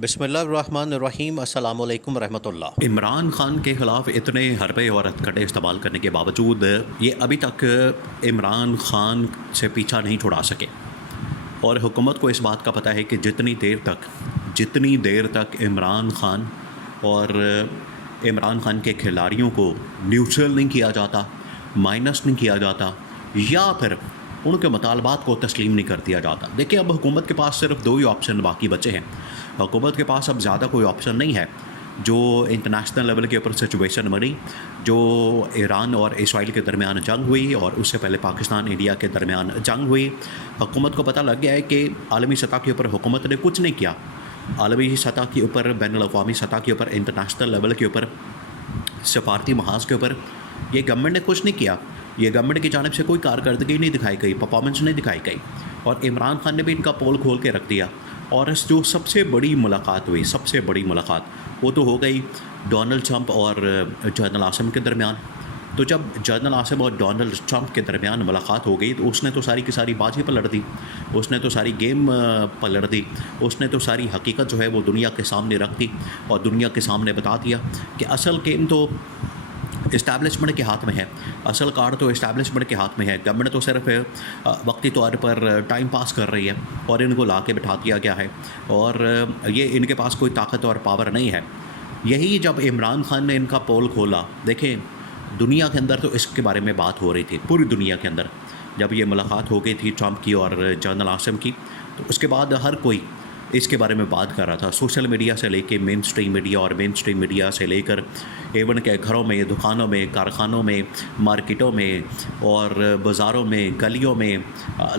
बिस्मिल्लाहिर्रहमानिर्रहीम अस्सलामु अलैकुम रहमतुल्लाह। इमरान खान के ख़िलाफ़ इतने हरबे और हथकंडे इस्तेमाल करने के बावजूद ये अभी तक इमरान खान से पीछा नहीं छुड़ा सके। और हुकूमत को इस बात का पता है कि जितनी देर तक इमरान खान और इमरान खान के खिलाड़ियों को न्यूट्रल नहीं किया जाता, माइनस नहीं किया जाता, या फिर उनके मुतालबात को तस्लीम नहीं कर दिया जाता। देखिए, अब हुकूमत के पास सिर्फ दो ही ऑप्शन बाकी बचे हैं। हुकूमत के पास अब ज़्यादा कोई ऑप्शन नहीं है। जो इंटरनेशनल लेवल के ऊपर सिचुएशन बनी, जो ईरान और इसराइल के दरमियान जंग हुई और उससे पहले पाकिस्तान इंडिया के दरमियान जंग हुई, हुकूमत को पता लग गया है कि आलमी सतह के ऊपर हुकूमत ने कुछ नहीं किया। आलमी सतह के ऊपर, बैनुल-अक़वामी सतह के ऊपर, इंटरनेशनल लेवल के ऊपर, सफारती महाज के ऊपर ये गवर्नमेंट ने कुछ नहीं किया। ये गवर्नमेंट की जानिब से कोई कारकर्दगी नहीं दिखाई गई, परफॉर्मेंस नहीं दिखाई गई। और इमरान खान ने भी इनका पोल खोल के रख दिया। और जो सबसे बड़ी मुलाकात हुई, सबसे बड़ी मुलाकात वो तो हो गई डोनाल्ड ट्रंप और जनरल आसिम के दरमियान। तो जब जनरल आसिम और डोनाल्ड ट्रंप के दरमियान मुलाकात हो गई तो उसने तो सारी की सारी बाजी पलट दी, उसने तो सारी गेम पलट दी, उसने तो सारी हकीकत जो है वो दुनिया के सामने रख दी और दुनिया के सामने बता दिया कि असल गेम तो इस्टेब्लिशमेंट के हाथ में है, असल कार्ड तो इस्टेब्लिशमेंट के हाथ में है। गवर्नमेंट तो सिर्फ वक्ती तौर पर टाइम पास कर रही है और इनको ला के बिठा दिया गया है और ये इनके पास कोई ताकत और पावर नहीं है। यही जब इमरान खान ने इनका पोल खोला, देखें दुनिया के अंदर तो इसके बारे में बात हो रही थी, पूरी दुनिया के अंदर जब ये मुलाकात हो गई थी ट्रंप की और जनरल आसिम की, तो उसके बाद हर कोई इसके बारे में बात कर रहा था। सोशल मीडिया से लेके मेन स्ट्रीम मीडिया और मेन स्ट्रीम मीडिया से लेकर एवन के घरों में, दुकानों में, कारखानों में, मार्केटों में और बाज़ारों में, गलियों में,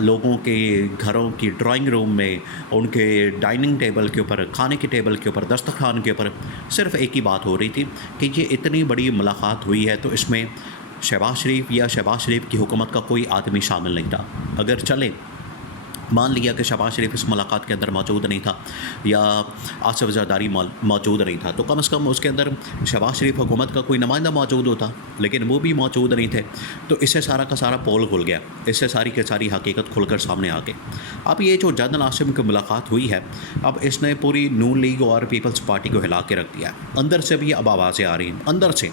लोगों के घरों की ड्राइंग रूम में, उनके डाइनिंग टेबल के ऊपर, खाने के टेबल के ऊपर, दस्तरखान के ऊपर सिर्फ एक ही बात हो रही थी कि ये इतनी बड़ी मुलाकात हुई है तो इसमें शहबाज शरीफ या शहबाज शरीफ की हुकूमत का कोई आदमी शामिल नहीं था। अगर चले मान लिया कि शहबाज शरीफ इस मुलाकात के अंदर मौजूद नहीं था या आसिफ ज़रदारी मौजूद नहीं था, तो कम से कम उसके अंदर शहबाज शरीफ हुकूमत का कोई नुमाइंदा मौजूद होता, लेकिन वो भी मौजूद नहीं थे। तो इससे सारा का सारा पोल खुल गया, इससे सारी की सारी हकीकत खुलकर सामने आ गई। अब ये जो जनरल आसिम की मुलाकात हुई है, अब इसने पूरी नून लीग और पीपल्स पार्टी को हिला के रख दिया। अंदर से भी अब आवाज़ें आ रही हैं, अंदर से।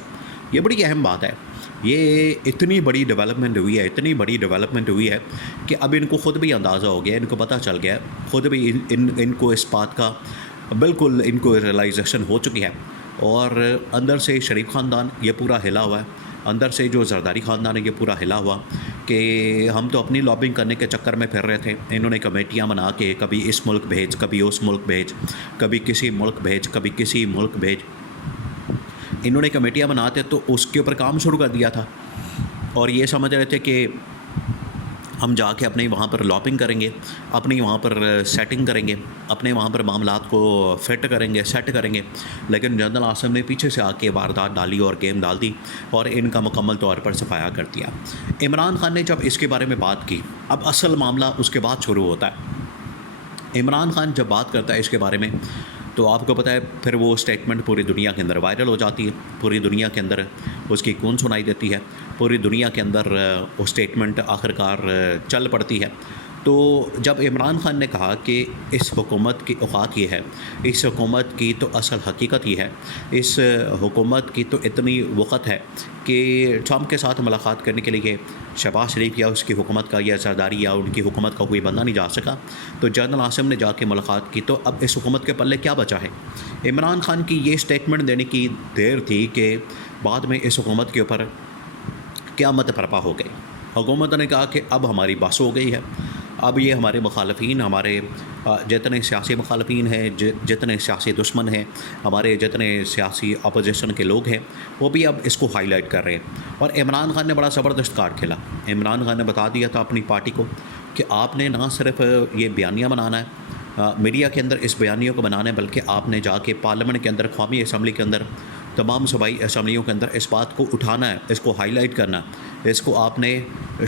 ये बड़ी अहम बात है। ये इतनी बड़ी डेवलपमेंट हुई है, इतनी बड़ी डेवलपमेंट हुई है कि अब इनको ख़ुद भी अंदाज़ा हो गया, इनको पता चल गया, ख़ुद भी इनको इस बात का बिल्कुल इनको रियलाइजेशन हो चुकी है। और अंदर से शरीफ ख़ानदान ये पूरा हिला हुआ है, अंदर से जो जरदारी ख़ानदान है ये पूरा हिला हुआ कि हम तो अपनी लॉबिंग करने के चक्कर में फिर रहे थे। इन्होंने कमेटियाँ बना के कभी इस मुल्क भेज, कभी उस मुल्क भेज, कभी किसी मुल्क भेज, कभी किसी मुल्क भेज, इन्होंने कमेटियाँ बनाते तो उसके ऊपर काम शुरू कर दिया था और ये समझ रहे थे कि हम जाके अपने वहाँ पर लॉबिंग करेंगे, अपनी वहाँ पर सेटिंग करेंगे, अपने वहाँ पर मामलात को फिट करेंगे, सेट करेंगे। लेकिन जनरल आसिम ने पीछे से आके वारदात डाली और गेम डाल दी और इनका मुकम्मल तौर पर सफाया कर दिया। इमरान खान ने जब इसके बारे में बात की, अब असल मामला उसके बाद शुरू होता है। इमरान खान जब बात करता है इसके बारे में तो आपको पता है फिर वो स्टेटमेंट पूरी दुनिया के अंदर वायरल हो जाती है, पूरी दुनिया के अंदर उसकी कौन सुनाई देती है, पूरी दुनिया के अंदर वो स्टेटमेंट आखिरकार चल पड़ती है। तो जब इमरान खान ने कहा कि इस हुकूमत की औकात ये है, इस हुकूमत की तो असल हकीकत ही है, इस हुकूमत की तो इतनी वक़्त है कि ट्रंप के साथ मुलाकात करने के लिए शहबाज शरीफ या उसकी हुकूमत का या जरदारी या उनकी हुकूमत का कोई बंदा नहीं जा सका, तो जनरल आसिम ने जाके मुलाकात की। तो अब इस हुकूमत के पल्ले क्या बचा है? इमरान खान की ये स्टेटमेंट देने की देर थी कि बाद में इस हुकूमत के ऊपर क़यामत बर्पा हो गई। हुकूमत ने कहा कि अब हमारी बस हो गई है, अब ये हमारे मुखालफीन, हमारे जितने सियासी मुखालफीन हैं, जितने सियासी दुश्मन हैं, हमारे जितने सियासी अपोजिशन के लोग हैं, वो भी अब इसको हाईलाइट कर रहे हैं। और इमरान खान ने बड़ा ज़बरदस्त कार्ड खेला। इमरान खान ने बता दिया था अपनी पार्टी को कि आपने ना सिर्फ ये बयानियाँ बनाना है, मीडिया के अंदर इस बयानियों को बनाना है, बल्कि आपने जाके पार्लियामेंट के अंदर, कौमी असम्बली के अंदर, तमाम सूबाई असम्बलियों के अंदर इस बात को उठाना है, इसको हाईलाइट करना, इसको आपने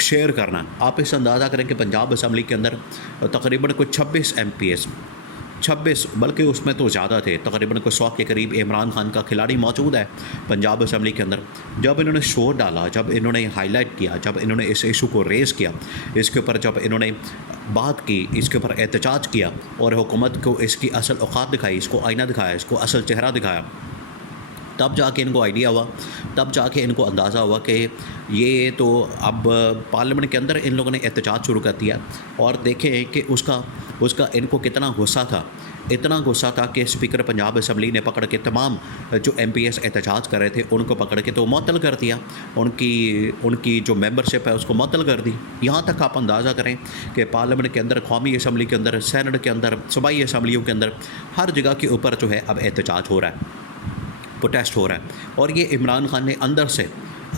शेयर करना। आप इस अंदाज़ा करें कि पंजाब असम्बली के अंदर तकरीबन कुछ 26 MPs 26 बल्कि उसमें तो ज़्यादा थे, तकरीबन कोई 100 के करीब इमरान खान का खिलाड़ी मौजूद है पंजाब असम्बली के अंदर। जब इन्होंने शोर डाला, जब इन्होंने हाईलाइट किया, जब इन्होंने इस इशू को रेज़ किया, इसके ऊपर जब इन्होंने बात की, इसके ऊपर एहतजाज किया और हुकूमत को इसकी असल औकात दिखाई, इसको आईना दिखाया, इसको असल चेहरा दिखाया, तब जाके इनको आइडिया हुआ, तब जाके इनको अंदाज़ा हुआ कि ये तो अब पार्लियामेंट के अंदर इन लोगों ने एहतजाज शुरू कर दिया। और देखें कि उसका इनको कितना गुस्सा था, इतना गुस्सा था कि स्पीकर पंजाब असम्बली ने पकड़ के तमाम जो MPs एहतजाज कर रहे थे उनको पकड़ के तो मुअत्तल कर दिया, उनकी जो मेंबरशिप है उसको मुअत्तल कर दी। यहाँ तक आप अंदाज़ा करें कि पार्लियामेंट के अंदर, कौमी असम्बली के अंदर, सेनेट के अंदर, सूबाई असम्बलियों के अंदर हर जगह के ऊपर जो है अब एहतजाज हो रहा है, प्रोटेस्ट हो रहा है। और ये इमरान खान ने अंदर से,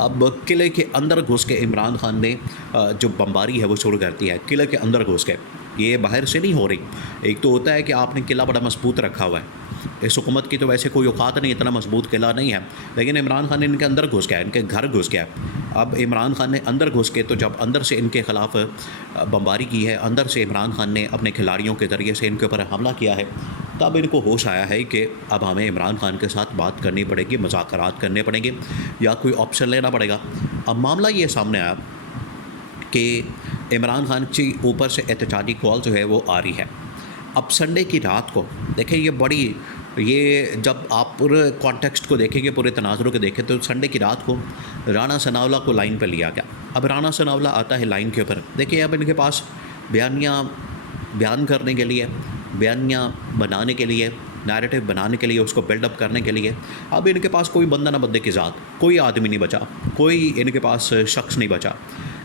अब किले के अंदर घुस के इमरान खान ने जो बमबारी है वो शुरू कर दी है, किले के अंदर घुस के। ये बाहर से नहीं हो रही। एक तो होता है कि आपने किला बड़ा मजबूत रखा हुआ है, इस हुकूमत की तो वैसे कोई औकात नहीं, इतना मजबूत किला नहीं है, लेकिन इमरान खान ने इनके अंदर घुस गया, इनके घर घुस गया। अब इमरान खान ने अंदर घुस के, तो जब अंदर से इनके ख़िलाफ़ बमबारी की है, अंदर से इमरान खान ने अपने खिलाड़ियों के ज़रिए से इनके ऊपर हमला किया है, तब इनको होश आया है कि अब हमें इमरान खान के साथ बात करनी पड़ेगी, मुज़ाकरात करने पड़ेंगे या कोई ऑप्शन लेना पड़ेगा। अब मामला ये सामने आया कि इमरान खान के ऊपर से एहतजाजी कॉल जो है वो आ रही है। अब संडे की रात को देखें, ये जब आप पूरे कॉन्टेक्स्ट को देखेंगे, पूरे तनाज़ुर को देखें, तो संडे की रात को राणा सनावला को लाइन पर लिया गया। अब राणा सनावला आता है लाइन के ऊपर। देखिए, अब इनके पास बयान करने के लिए, बयानियाँ बनाने के लिए, नैरेटिव बनाने के लिए, उसको बिल्डअप करने के लिए अब इनके पास कोई बंदा ना बंदे की ज़ात, कोई आदमी नहीं बचा, कोई इनके पास शख्स नहीं बचा।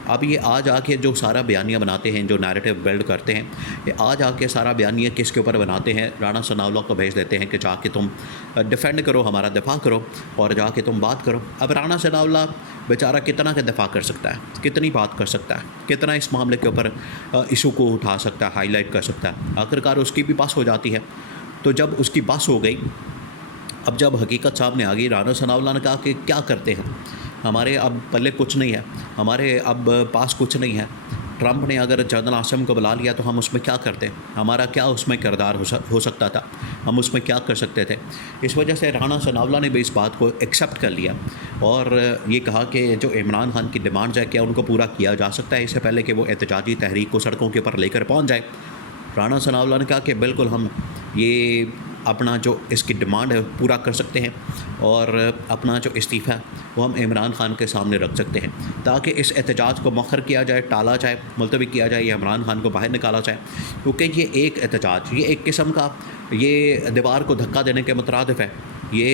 अब ये आज आके जो सारा बयानियाँ बनाते हैं, जो नैरेटिव बिल्ड करते हैं, ये आज आके सारा बयानिया किसके ऊपर बनाते हैं? राणा सनावला को भेज देते हैं कि जाके तुम डिफेंड करो, हमारा दिफा करो और जाके तुम बात करो। अब राणा सनावला बेचारा कितना का दिफा कर सकता है, कितनी बात कर सकता है, कितना इस मामले के ऊपर इशू को उठा सकता है, हाईलाइट कर सकता है। आखिरकार उसकी भी बस हो जाती है। तो जब उसकी बस हो गई, अब जब हकीकत सामने आ गई, राणा सनावला ने कहा कि क्या करते हैं, हमारे अब पल्ले कुछ नहीं है, हमारे अब पास कुछ नहीं है। ट्रंप ने अगर जनरल आसिम को बुला लिया तो हम उसमें क्या करते, हमारा क्या उसमें किरदार हो सकता था, हम उसमें क्या कर सकते थे। इस वजह से राणा सनावला ने भी इस बात को एक्सेप्ट कर लिया और ये कहा कि जो इमरान खान की डिमांड्स है, क्या उनको पूरा किया जा सकता है इससे पहले कि वो एहतजाजी तहरीक को सड़कों के ऊपर लेकर पहुँच जाए। राणा सनावला ने कहा कि बिल्कुल हम ये अपना जो इसकी डिमांड है पूरा कर सकते हैं और अपना जो इस्तीफ़ा है वो हम इमरान खान के सामने रख सकते हैं, ताकि इस एहतजाज को मौखर किया जाए, टाला जाए, मुलतवी किया जाए या इमरान खान को बाहर निकाला जाए। क्योंकि ये एक एहतजाज, ये एक किस्म का, ये दीवार को धक्का देने के मुतरादिफ है। ये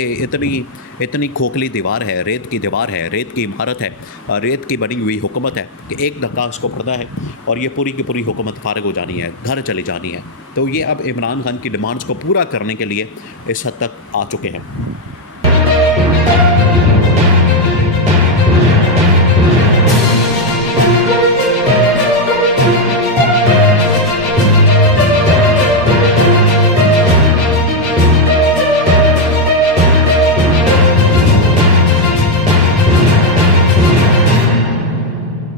इतनी खोखली दीवार है, रेत की दीवार है, रेत की इमारत है, रेत की बनी हुई हुकूमत है कि एक धक्का उसको पड़ता है और ये पूरी की पूरी हुकूमत फारिग हो जानी है, घर चली जानी है। तो ये अब इमरान खान की डिमांड्स को पूरा करने के लिए इस हद तक आ चुके हैं।